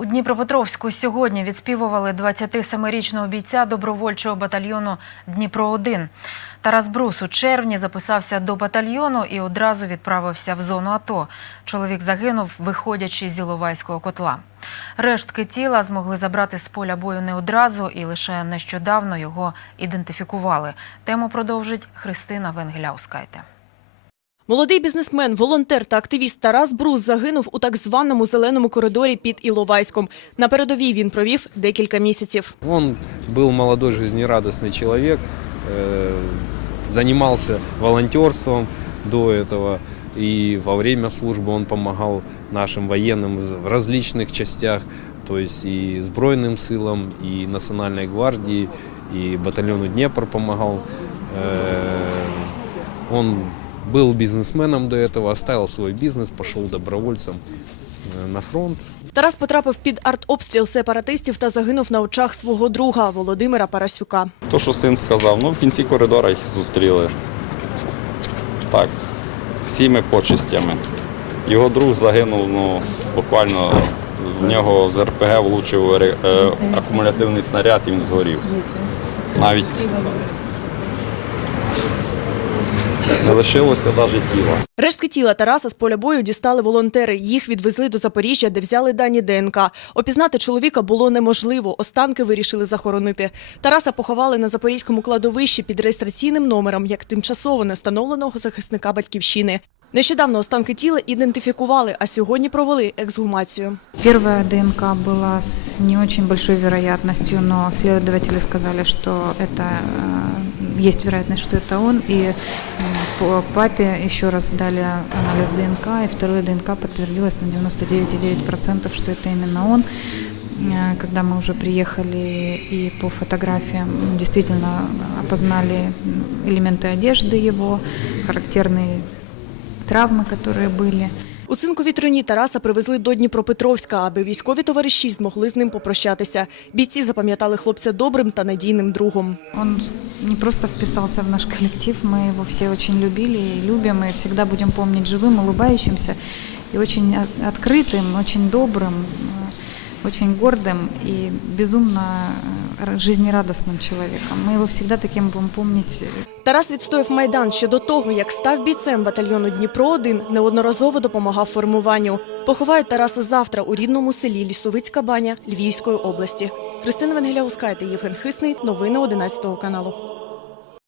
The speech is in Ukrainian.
У Дніпропетровську сьогодні відспівували 27-річного бійця добровольчого батальйону Дніпро-1. Тарас Брус у червні записався до батальйону і одразу відправився в зону АТО. Чоловік загинув, виходячи з Іловайського котла. Рештки тіла змогли забрати з поля бою не одразу і лише нещодавно його ідентифікували. Тему продовжить Христина Венгеляускайте. Молодий бізнесмен, волонтер та активіст Тарас Брус загинув у так званому зеленому коридорі під Іловайськом. На передовій він провів декілька місяців. Он был молодой, жизнерадостный человек, э, занимался волонтерством до этого. И во время службы он помогал нашим военным в различных частях, то есть и Збройным силам, и Национальной гвардии, и батальону Днепр помогал. Э, Он был бизнесменом до этого, оставил свой бизнес, пошел добровольцем э, на фронт. Тарас потрапив під артобстріл сепаратистів та загинув на очах свого друга Володимира Парасюка. То, що син сказав, ну в кінці коридора їх зустріли. Так, всіми почестями. Його друг загинув, ну, буквально в нього з РПГ влучив ре- е, акумулятивний снаряд і він згорів. Навіть не лишилося навіть тіла. Рештки тіла Тараса з поля бою дістали волонтери. Їх відвезли до Запоріжжя, де взяли дані ДНК. Опізнати чоловіка було неможливо. Останки вирішили захоронити. Тараса поховали на запорізькому кладовищі під реєстраційним номером як тимчасово не встановленого захисника батьківщини. Нещодавно останки тіла ідентифікували, а сьогодні провели ексгумацію. Первая ДНК была с не очень большой вероятностью, но следователи сказали, что это э, есть вероятность, что это он. И м, по папе еще раз дали анализ ДНК, и второе ДНК подтвердилось на 99,9%, что это именно он. Э, Когда мы уже приехали и по фотографиям действительно опознали м, элементы одежды его, характерные травмы, которые были. У цинковій труні Тараса привезли до Дніпропетровська, аби військові товариші змогли з ним попрощатися. Бійці запам'ятали хлопця добрим та надійним другом. Он не просто вписался в наш коллектив, мы его все очень любили и любим, и всегда будем помнить живым, улыбающимся и очень от- открытым, очень добрым, э, очень гордым и безумно э, жизнерадостным человеком. Мы его всегда таким будем помнить Тарас відстояв майдан ще до того, як став бійцем батальйону Дніпро 1 неодноразово допомагав формуванню. Поховають Тараса завтра у рідному селі Лісовицька баня Львівської області. Христина Венгеляускайте, Євген Хисний. Новини 11 каналу.